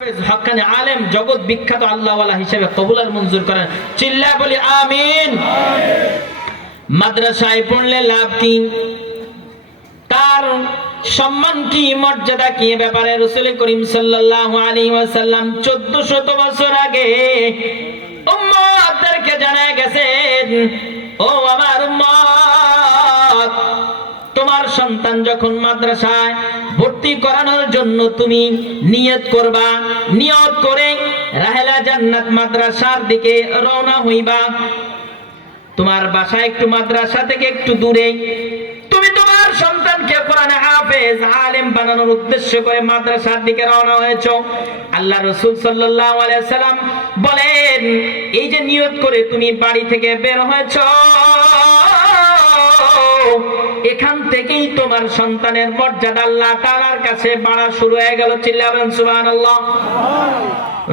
হকানি আলেম, জগৎ বিখ্যাত আল্লাহওয়ালা হিসেবে কবুল মঞ্জুর করেন। চিল্লা বলি, আমিন। মাদ্রাসায় পড়লে লাভ কি? তার সম্মান কি, মর্যাদা কি? ব্যাপারে রসুল করিম সাল্লাল্লাহু আলাইহি ওয়াসাল্লাম 1400 বছর আগে উম্মতদেরকে জানায় গেছেন, ও আমার উম্মত তোমার সন্তান যখন মাদ্রাসায় ভর্তি করানোর জন্য তুমি নিয়ত করবা, নিয়ত করে রাহেলা জান্নাত মাদ্রাসার দিকে রওনা হইবা। তোমার বাসা একটু মাদ্রাসা থেকে একটু দূরে। তুমি তোমার সন্তানকে কোরআনে হাফেজ, আলেম বানানোর উদ্দেশ্য করে মাদ্রাসার দিকে রওনা হয়েছো। আল্লাহ রসুল সাল্লাল্লাহু আলাইহি সাল্লাম বলেন, এই যে নিয়ত করে তুমি বাড়ি থেকে বের হয়েছো এখান থেকেই তোমার সন্তানের মর্যাদা আল্লাহ তাআলার কাছে বাড়া শুরু হয়ে গেল। চিল্লাবেন, সুবহানাল্লাহ।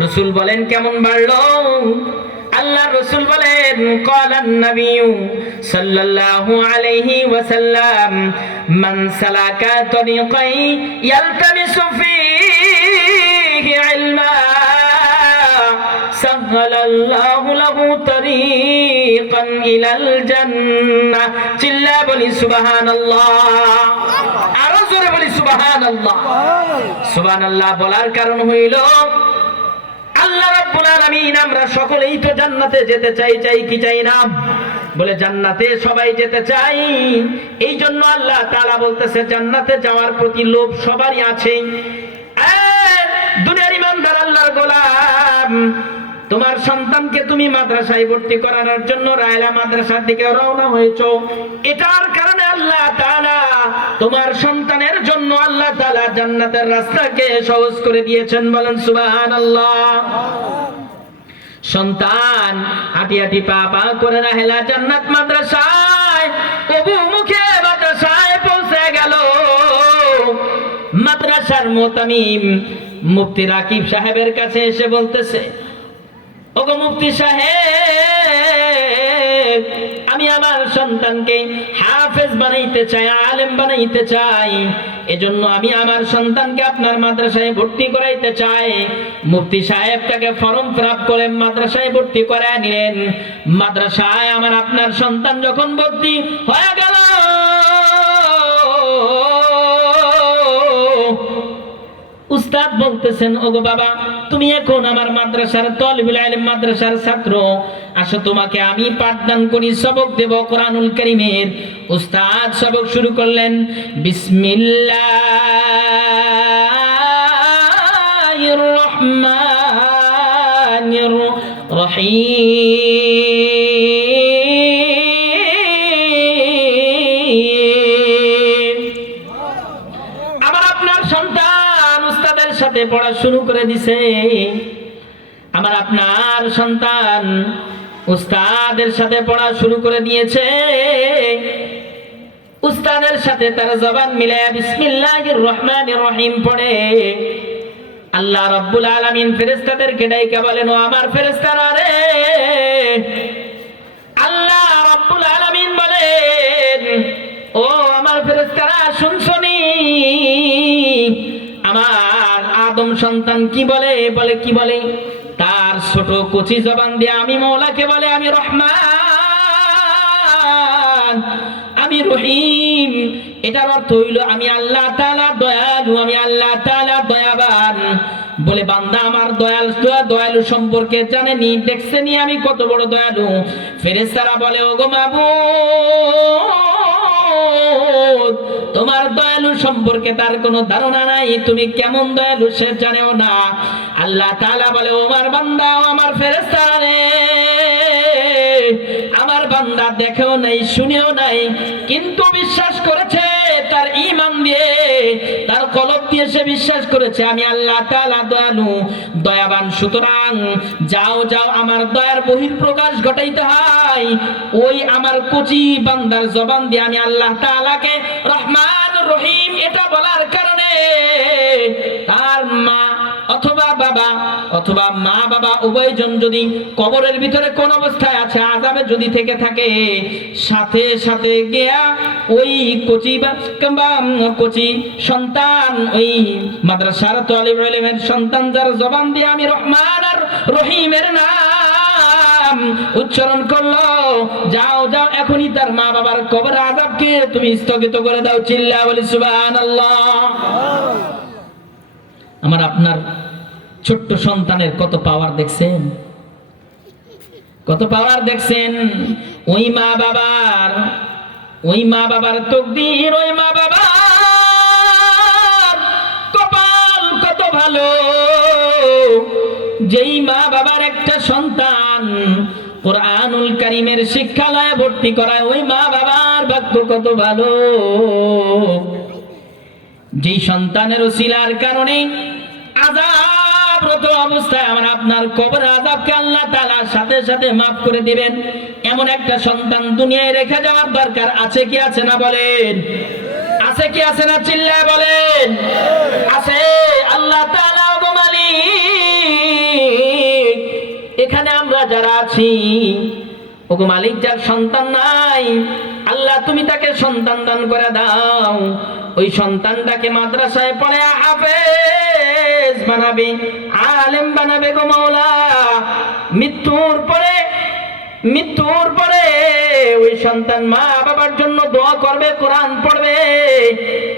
রসুল বলেন, কেমন বাড়লো? আল্লাহ রসুল বলেন কলান নবী সাল্লাল্লাহু আলাইহি ওয়াসাল্লাম, মান সালাকা তরিকাই ইয়ালতামিসু سهل الله له طريقا إلى الجنة চিল্লা বলি সুবহানাল্লাহ আরো জোরে বলি সুবহানাল্লাহ সুবহানাল্লাহ বলার কারণ হইল আল্লাহ রাব্বুল আলামিন আমরা সকলেই তো জান্নাতে যেতে চাই চাই কি চাই না বলে জান্নাতে সবাই যেতে চাই এই জন্য আল্লাহ তাআলা বলতেছে জান্নাতে যাওয়ার প্রতি লোভ সবারই আছে এ, দুনিয়ার ইমানদার আল্লাহর গোলাম তোমার সন্তানকে তুমি মাদ্রাসায় ভর্তি করানোর জন্য রায়লা মাদ্রাসার দিকে রওনা হয়েছো। এটার কারণে আল্লাহ তোমার সন্তানের জন্য আল্লাহ তাআলা জান্নাতের রাস্তাকে সহজ করে দিয়েছেন। বলেন, সুবহানাল্লাহ। সন্তান হাঁটি হাঁটি পা পা করে রাহেলা জান্নাত মাদ্রাসায় অবু মুখে মাদ্রাসায় পৌঁছে গেল। মাদ্রাসার মোতামিম মুফতি রাকিব সাহেবের কাছে এসে বলতেছে ওগো মুফতি সাহেব, আমি আমার সন্তানকে হাফেজ বানাইতে চাই, আলেম বানাইতে চাই। এজন্য আমি আমার সন্তানকে আপনার মাদ্রাসায় ভর্তি করাইতে চাই। মুফতি সাহেব তাকে ফর্ম ফিল করে মাদ্রাসায় ভর্তি করায় নিলেন। মাদ্রাসায় আমার আপনার সন্তান যখন ভর্তি হয়ে গেল উস্তাদ বলতেছেন, ওগো বাবা, তুমি এখন আমার মাদ্রাসার তলবুল আলিম মাদ্রাসার ছাত্র। আসো তোমাকে আমি পাঠদান করি, সবক দেব কোরআনুল করিমের। উস্তাদ সবক শুরু করলেন, বিসমিল্লাহির রহমানির রহিম। শুরু করে দিছে। আমার আপনার সন্তান উস্তাদের সাথে পড়া শুরু করে দিয়েছে। উস্তাদের সাথে তার জবান মিলে বিসমিল্লাহির রহমানির রহিম পড়ে। আল্লাহ রাব্বুল আলামিন ফেরেশতাদেরকে ডাইকা বলেন, ও আমার ফেরেশতারা রে! আল্লাহ রাব্বুল আলামিন বলেন, ও আমার ফেরেশতারা শুনছনি আমার আদম সন্তান কি বলে? বলে, কি বলে? তার ছোট কচি জবান দিয়ে আমি মৌলাকে বলে, আমি রহমান, আমি রহিম। এটার অর্থ হইল, আমি আল্লাহ তালা দয়ালু, আমি আল্লাহ তালা দয়াবান। বলে, বান্দা আমার দয়াল দয়ালু সম্পর্কে জানেনি, দেখছেনি আমি কত বড় দয়ালু। ফেরেশতারা বলে, ওগো মাবুদ তোমার দয়ালু সম্পর্কে তার কোনো ধারণা নাই। তুমি কেমন দয়ালু সে জানেও না। আল্লাহ তালা বলে ওমার বান্দা, ও আমার ফেরেশতারা রে। আমার বান্দা দেখেও নাই, শুনেও নাই, কিন্তু বিশ্বাস করেছে তার ইমান দিয়ে তার কলব দিয়ে সে বিশ্বাস করেছে, আমি আল্লাহ তাআলা দয়ালু, দয়াবান, সুতরাং যাও যাও, আমার দয়ার বহির প্রকাশ ঘটাইতে হয়। ওই আমার কচি বান্দার জবান দিয়ে আমি আল্লাহ তাআলাকে রহমান রহিম এটা বলার কারণে তার মা অথবা বাবা, অথবা মা, বাবা, উভয়জন যদি কবরের ভিতরে কোন অবস্থায় আছে আজাবে যদি থেকে থাকে, সাথে সাথে গিয়া ওই কচি বা কচি সন্তান, ওই মাদ্রাসার তালিব সন্তান যার জবান দিয়ে আমি রহমান আর রহিমের নাম উচ্চারণ করল, যাও যাও, এখনই তার মা বাবার কবর আজাবকে তুমি স্থগিত করে দাও চিল্লা বলি, সুবহানাল্লাহ। আমার আপনার ছোট্ট সন্তানের কত পাওয়ার দেখছেন? কত পাওয়ার দেখছেন? ওই মা বাবার, ওই মা বাবার তকদির, ওই মা বাবার কপাল কত ভালো। যেই মা বাবার একটা সন্তান, কোরআনুল কারিমের শিক্ষালয়ে ভর্তি করায় ওই মা বাবার ভাগ্য কত ভালো। যেই সন্তানের ওসিলার কারণে আজাবরত অবস্থায় আমার আপনার কবর আজাবকে আল্লাহ তাআলা সাথে সাথে মাফ করে দিবেন। এমন একটা সন্তান দুনিয়ায় রেখে যাওয়ার দরকার আছে কি আছে না বলেন? আছে কি আছে না চিল্লায় বলেন? আছে, আল্লাহ তাআলা গো মালিক। এখানে আমরা যারা আছি, ওগো মালিক যার সন্তান নাই, আল্লাহ তুমি তাকে সন্তান দান করে দাও। ওই সন্তানটাকে মাদ্রাসায় পড়ে হাফেজ। বানাবে, আলেম বানাবে গো মাওলা। মৃত্যুর পরে মৃত্যুর পরে ওই সন্তান মা বাবার জন্য দোয়া করবে, কোরআন পড়বে।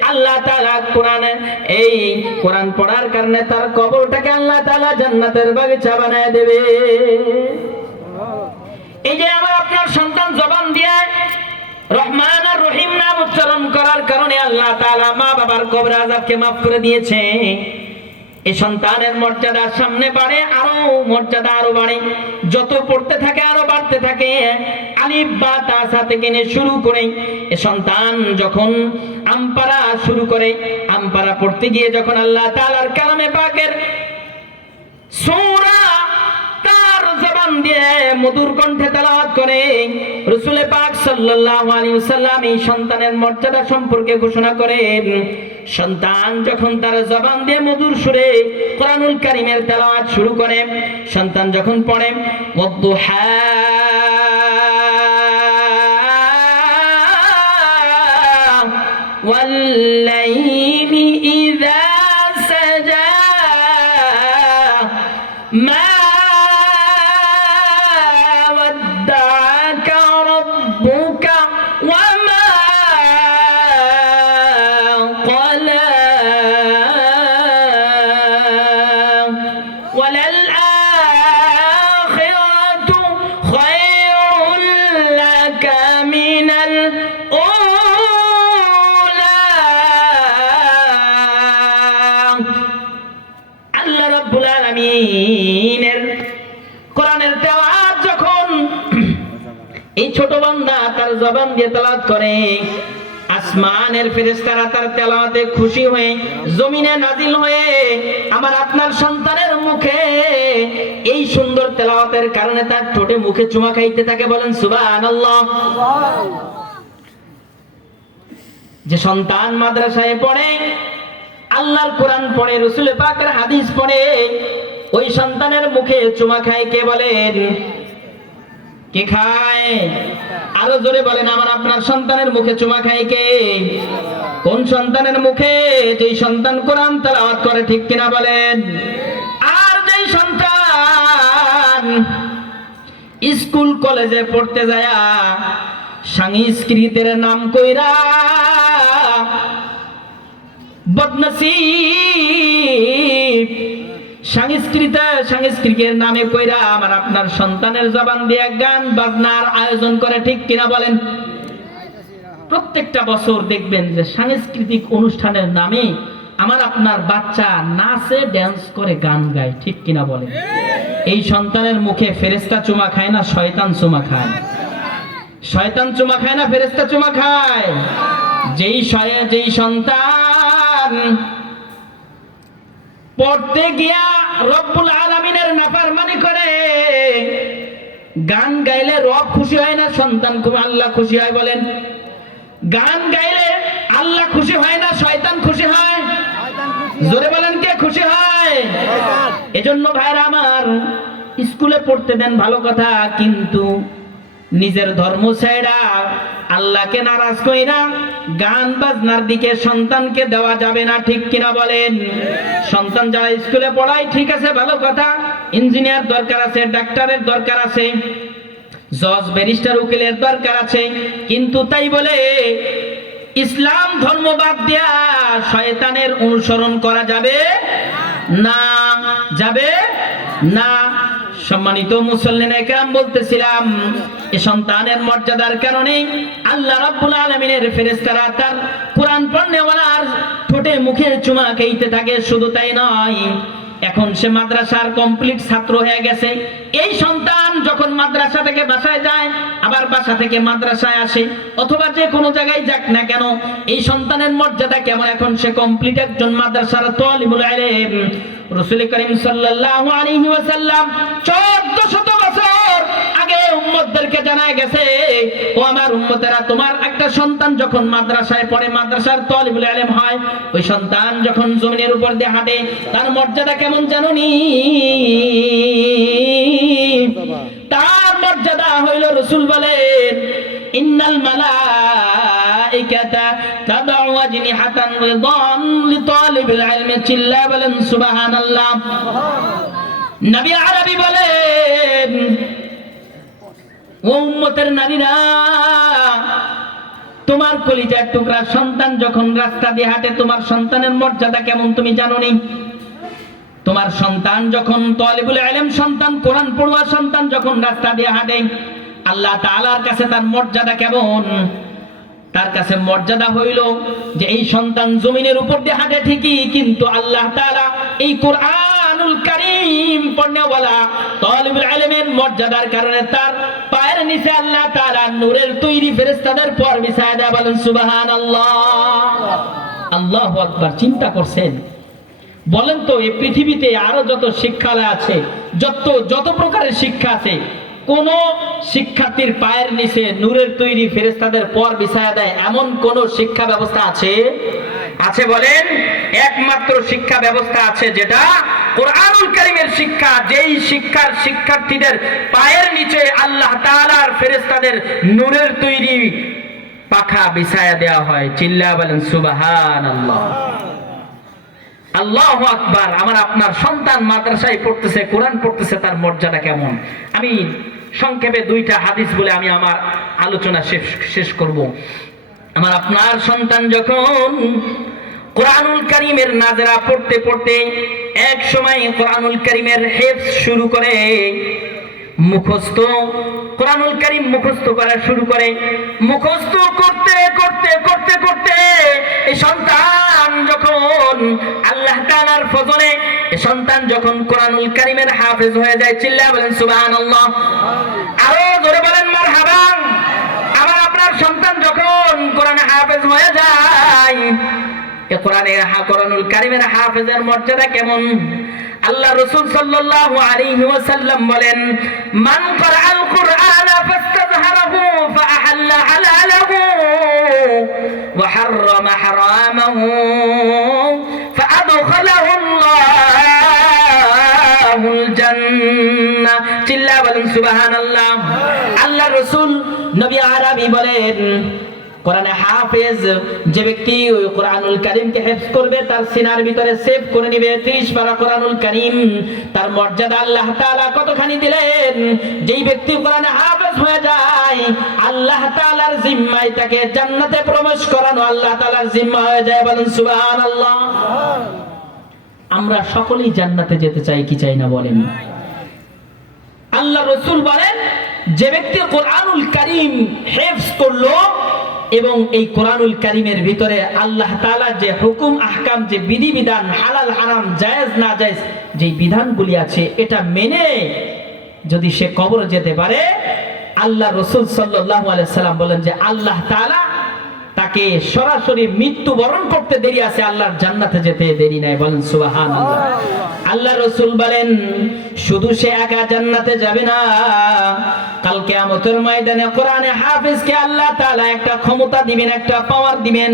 আল্লাহ তাআলা কোরআনে, এই কোরআন পড়ার কারণে তার কবরটাকে আল্লাহ তাআলা জান্নাতের বাগিচা বানায় দেবে। এই যে আমার আপনার সন্তান জবান দিয়ে রহমান আর রহিম নাম উচ্চারণ করার কারণে আল্লাহ তাআলা মা বাবার কবর আযাবকে maaf করে দিয়েছে। এই সন্তানের মর্যাদা সামনে বাড়ে, আরও মর্যাদা আরও বাড়ে। যত পড়তে থাকে, আরও বাড়তে থাকে। আলিফ বা তাসা থেকে নিয়ে শুরু করে। এ সন্তান যখন আমপারা শুরু করে আমপারা পড়তে গিয়ে যখন আল্লাহ তাআলার কালামে পাকের সূরা মধুর কণ্ঠে তালাওয়াত করে। রসুল পাক সাল্লাল্লাহু আলাইহি এই সন্তানের মর্যাদা সম্পর্কে ঘোষণা করেন। সন্তান যখন তার জবান দিয়ে মধুর সুরে কোরআনুল কারীমের তেলাওয়াত শুরু করে, সন্তান যখন পড়ে ওয়াদুহা ওয়াল ইযা তার দিয়ে তেলাওয়াত করে। আসমানের ফেরেশতারা তার তেলাওয়াতে খুশি হয়ে, জমিনে নাজিল হয়ে, আমার আপনার সন্তানের মুখে এই সুন্দর তেলাওয়াতের কারণে তার ঠোঁটে মুখে চুমা খাইতে থাকে বলেন, সুবহানাল্লাহ। যে সন্তান মাদ্রাসায় পড়ে, আল্লাহর কোরআন পড়ে, রসুল পাকের হাদিস পড়ে, ওই সন্তানের মুখে চুমা খায় কে বলেন? কে খায়? আরও জোরে বলেন, আমার আপনার সন্তানের মুখে চুমা খায় কে? কোন সন্তানের মুখে? যেই সন্তান কোরআন তেলাওয়াত করে, ঠিক কিনা বলেন? আর যেই সন্তান স্কুল, কলেজে পড়তে যায় সংস্কৃতের নাম কইরা বদনসিব নামে কইরা আমার আপনার সন্তানের জবান গান বাজনার আয়োজন করে, ঠিক কিনা বলেন? প্রত্যেকটা বছর দেখবেন যে সাংস্কৃতিক অনুষ্ঠানের নামে আমার আপনার বাচ্চা নাচে ড্যান্স করে, গান গায়, ঠিক কিনা বলেন? এই সন্তানের মুখে ফেরেস্তা চুমা খায় না, শয়তান চুমা খায়? শয়তান চুমা খায় না ফেরেস্তা চুমা খায়? যেই যেই সন্তান পড়তে গিয়া রব্বুল আলামিনের নাফরমানি করে। গান গাইলে রব খুশি হয় না, সন্তান আল্লাহ খুশি হয় বলেন। গান গাইলে আল্লাহ খুশি হয় না, শয়তান খুশি হয়? জোরে বলেন কে খুশি হয়? এজন্য ভাইরা আমার, স্কুলে পড়তে দেন ভালো কথা, কিন্তু নিজের ধর্ম ছেড়া আল্লাহকে নারাজ কইরা গান বাজনার দিকে সন্তানকে দেওয়া যাবে না, ঠিক কিনা বলেন? সন্তান যারা স্কুলে পড়ায়, ঠিক আছে, ভালো কথা। ইঞ্জিনিয়ার দরকার আছে, ডাক্তারের দরকার আছে, জজ, ব্যারিস্টার, উকিলের দরকার আছে, কিন্তু তাই বলে ইসলাম ধর্ম বাদ দিয়া শয়তানের অনুসরণ করা যাবে না যাবে না। সম্মানিত মুসল্লিন একরাম বলতেছিলাম, এ সন্তানের মর্যাদার কারণে আল্লাহ রাব্বুল আলামিনের ফেরেশতারা তার কোরআন পড়নেওয়ালার ঠোঁটে মুখে চুমা খেইতে থাকে, শুধু তাই নয়, এখন সে মাদ্রাসার কমপ্লিট ছাত্র হয়ে গেছে। এই সন্তান যখন মাদ্রাসা থেকে বাসায় যায়, আবার বাসা থেকে মাদ্রাসায় আসে, অথবা যে কোনো জায়গায় যাক না কেন, এই সন্তানের মর্যাদা কেমন? এখন সে কমপ্লিট একজন মাদ্রাসার তালিবুল ইলম রাসূল করিম সাল্লাল্লাহু আলাইহি ওয়াসাল্লাম 1400 বছর আগে উম্মতদেরকে জানা গেছে, ও আমার উম্মতেরা, তোমার একটা সন্তান যখন মাদ্রাসায় পড়ে, মাদ্রাসার তলিবুল ইলম হয়, ওই সন্তান যখন জমিনের উপর দিয়ে হাঁটে, তার মর্যাদা কেমন জানুনি তার মর্যাদা হইল রসুল বলেন, ইন্নাল মালাইকাতা তাদউ আজনিহাতান রিদান লিতালিবিল ইলমি চিল্লা বলেন সুবহানাল্লাহ। নবী আরবি বলেন ও উম্মতের নারীরা তোমার কলিজার টুকরা সন্তান যখন রাস্তা দিয়ে হাঁটে তোমার সন্তানের মর্যাদা কেমন তুমি জানো নি তোমার সন্তান যখন তলিবুল আলম সন্তান কোরআন পড়ুয়া সন্তান যখন রাস্তা দিয়ে হাঁটে আল্লাহ তাআলার কাছে তার মর্যাদা কেমন? তার কাছে মর্যাদা হইল যে এই সন্তান জমিনের উপর দিয়ে হাঁটে ঠিকই, কিন্তু আল্লাহ তাআলা এই কোরআনুল কারীম পড়নেওয়ালা তালিবুল ইলমের মর্যাদার কারণে তার পায়ের নিচে আল্লাহ তাআলা নূরের তৈরি ফেরেশতাদের পর বিছায়া দেয়া বলেন, সুবহানাল্লাহ। আল্লাহু আকবার, চিন্তা করছেন? বলেন তো, এই পৃথিবীতে আরও যত শিক্ষালয় আছে, যত যত প্রকারের শিক্ষা আছে কোন শিক্ষার্থীর পায়ের নিচে নূরের তৈরি ফেরেস্তাদের পর বিছায়া দেয় এমন কোন শিক্ষা ব্যবস্থা আছে? আছে বলেন, একমাত্র শিক্ষা ব্যবস্থা আছে যেটা কোরআনুল কারীমের শিক্ষা। যেই শিক্ষার শিক্ষার্থীদের পায়ের নিচে আল্লাহ তাআলার ফেরেস্তাদের নূরের তৈরি পাখা বিছায়া দেওয়া হয়। চিল্লা বলেন, সুবহানাল্লাহ। আল্লাহ আকবার, আমার আপনার সন্তান মাদ্রাসায় পড়তেছে, কোরআন পড়তেছে, তার মর্যাদা কেমন? আমি সংক্ষেপে দুইটা হাদিস বলে আমি আমার আলোচনা শেষ শেষ করব। আমার আপনার সন্তান যখন কোরআনুল কারিমের নাজরা পড়তে পড়তে এক সময় কোরআনুল কারিমের হেফ শুরু করে মুখস্থ, কোরআনুল কারীম মুখস্থ করা শুরু করে। মুখস্থ করতে করতে করতে করতে এই সন্তান যখন আল্লাহ তাআলার ফজলে এই সন্তান যখন কোরআনুল কারীমের হাফেজ হয়ে যায় চিল্লা বলেন, সুবহানাল্লাহ। আরও জোরে বলেন, মারহাবা। আমার আপনার সন্তান যখন কোরআনে হাফেজ হয়ে যায়, এ কোরআনে কোরআনুল কারীমের হাফেজের মর্যাদা কেমন? আল্লাহ রাসূল সাল্লাল্লাহু আলাইহি ওয়াসাল্লাম বলেন, মান ক্বরাআল কুরআনা ফাস্তাযহারাহু ফাআহাল্লা হালালাহু ওয়া হাররামা হারামাহু ফাআদখালাহু আল্লাহুল জান্নাহ চিল্লা বলেন, সুবহানাল্লাহ। আল্লাহ রাসূল নবী আরবি বলেন কোরআনে হাফেজ যে ব্যক্তি ওই কোরআনুল কারীমকে হেফজ করবে, তার সিনার ভিতরে সেভ করে নিবে। 30 পারা কোরআনুল কারীম, তার মর্যাদা আল্লাহ তাআলা কতখানি দিলেন? যেই ব্যক্তি কোরআনে হাফেজ হয়ে যায়, আল্লাহ তাআলার জিম্মায় তাকে জান্নাতে প্রবেশ করানো আল্লাহ তাআলার জিম্মা হয়ে যায় বলেন সুবহানাল্লাহ। আমরা সকলেই জান্নাতে যেতে চাই, কি চাই না বলেন? আল্লাহ রসুল বলেন, যে ব্যক্তি কোরআনুল কারীম হেফজ করল এবং এই কোরআনুল কারিমের ভিতরে আল্লাহ তাআলা যে হুকুম, আহকাম, যে বিধিবিধান, হালাল, হারাম, জায়েজ, না জায়েজ যে বিধানগুলি আছে, এটা মেনে যদি সে কবর যেতে পারে, আল্লাহ রসুল আলাইহি সাল্লাম বলেন যে আল্লাহ তাআলা তাকে সরাসরি মৃত্যুবরণ করতে দেরি আছে, আল্লাহর জান্নাতে যেতে দেরি নাই, বলেন সুবহানাল্লাহ। আল্লাহ রসুল বলেন, শুধু সে একা জান্নাতে যাবে না। কালকে আমতের ময়দানে কোরআনে হাফেজকে আল্লাহ তালা একটা ক্ষমতা দিবেন, একটা পাওয়ার দিবেন।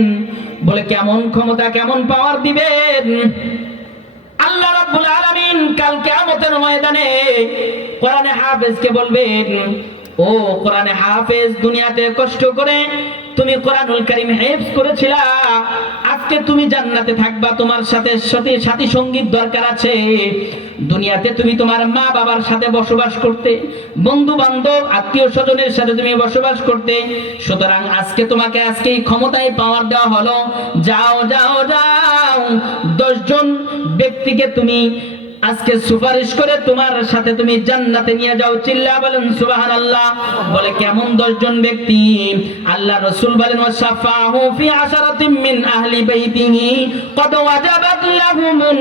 বলে কেমন ক্ষমতা, কেমন পাওয়ার দিবেন? আল্লাহ রাব্বুল আলামিন কাল আমতের ময়দানে কোরআনে হাফেজকে বলবেন ও কোরআনে হাফেজ দুনিয়াতে কষ্ট করে তুমি কোরআনুল কারীম হেফজ করেছিলা, আজকে তুমি জান্নাতে থাকবা, তোমার সাথে সাথে সাথী সংগীত দরকার আছে। দুনিয়াতে তুমি তোমার মা বাবার সাথে বসবাস করতে বন্ধু বান্ধব আত্মীয় স্বজনের সাথে তুমি বসবাস করতে, সুতরাং আজকে তোমাকে আজকে এই ক্ষমতায় পাওয়ার দেওয়া হলো। যাও যাও যাও, দশজন ব্যক্তিকে তুমি আজকে সুপারিশ করে তোমার সাথে তুমি জান্নাতে নিয়ে যাও। চিল্লা বলেন সুবাহান আল্লাহ বলে, কেমন দশজন ব্যক্তি? আল্লাহ রসুল বলেন ওয়াসাফাহু ফি আশারাতিন মিন আহলি বাইতিহি, কদ ওয়াজাবাত লাহুমুন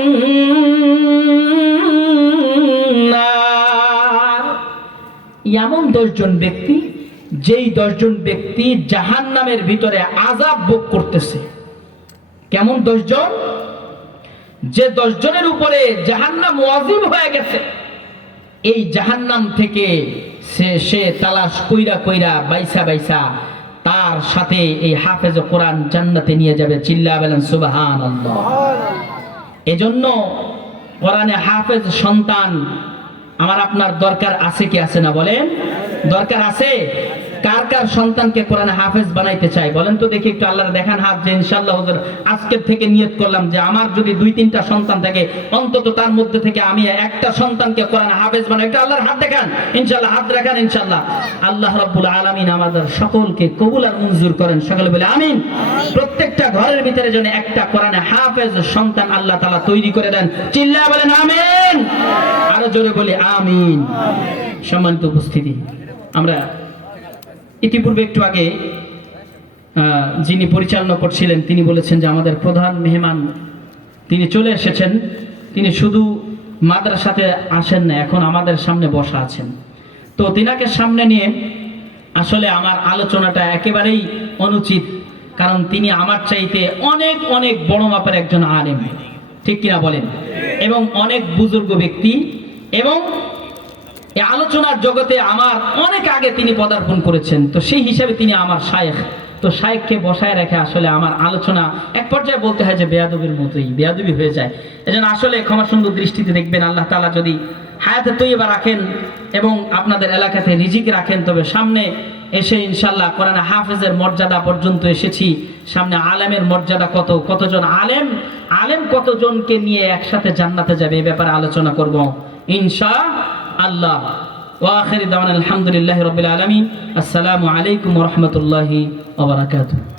নার। এমন দশজন ব্যক্তি, যেই দশজন ব্যক্তি জাহান্নামের ভিতরে আযাব ভোগ করতেছে। কেমন দশজন? যে দশজনের উপরে জাহান্নাম ওয়াজিব হয়ে গেছে এই জাহান্নাম থেকে সে সে তালাশ কইরা কইরা বাইসা বাইসা তার সাথে এই হাফেজ কোরআন জান্নাতে নিয়ে যাবে চিল্লা বলেন সুবাহান এজন্য কোরআনে হাফেজ সন্তান আমার আপনার দরকার আছে কি আছে না বলেন? দরকার আছে? কার কার সন্তানকে কোরআনে হাফেজ বানাইতে চাই? বলেন তো দেখি একটু আল্লাহর দেখান হাত যে ইনশাআল্লাহ হুজুর, আজকের থেকে নিয়ত করলাম যে আমার যদি দুই তিনটা সন্তান থাকে, অন্তত তার মধ্যে থেকে আমি একটা সন্তানকে কোরআনে হাফেজ বানাই। একটু আল্লাহর হাত দেখান, ইনশাআল্লাহ, হাত দেখান ইনশাআল্লাহ। আল্লাহ রাব্বুল আলামিন আমাদের সকলকে কবুল আর মঞ্জুর করেন। সকলে বলে আমিন। প্রত্যেকটা ঘরের ভিতরে যেন একটা কোরআনে হাফেজ সন্তান আল্লাহ তাআলা তৈরি করে দেন। চিল্লা বলেন আমিন। আরও জোরে বলি আমিন। সম্মানিত উপস্থিতি, আমরা ইতিপূর্বে একটু আগে যিনি পরিচালনা করছিলেন, তিনি বলেছেন যে আমাদের প্রধান মেহমান তিনি চলে এসেছেন। তিনি শুধু মাদ্রাসাতে আসেন না, এখন আমাদের সামনে বসা আছেন। তো তিনাকে সামনে নিয়ে আসলে আমার আলোচনাটা একেবারেই অনুচিত, কারণ তিনি আমার চাইতে অনেক অনেক বড় মাপের একজন আলেম। ঠিক কিনা বলেন? এবং অনেক বুজুর্গ ব্যক্তি এবং এই আলোচনার জগতে আমার অনেক আগে তিনি পদার্পণ করেছেন। তো সেই হিসাবে তিনি আমার শায়েখ। তো শায়েখকে বসায় রেখে আসলে আমার আলোচনা এক পর্যায়ে বলতে হয় যে বেয়াদবির মতোই, বেয়াদবি হয়ে যায়। এজন্য আসলে ক্ষমা সুন্দর দৃষ্টিতে দেখবেন আল্লাহ তালা যদি হায়াতে তৈবা রাখেন এবং আপনাদের এলাকাতে রিজিক রাখেন, তবে সামনে এসে ইনশাল্লাহ কোরআন হাফেজের মর্যাদা পর্যন্ত এসেছি। সামনে আলেমের মর্যাদা কত, কতজন আলেম আলেম কতজনকে নিয়ে একসাথে জান্নাতে যাবে, এ ব্যাপারে আলোচনা করব। ইনশা আল্লাহ। ওয়াখির দাওয়ান আলহামদুলিল্লাহ রবিল আলমী আসসালামু আলাইকুম রহমতুল্লাহি ওবরাকাতুহ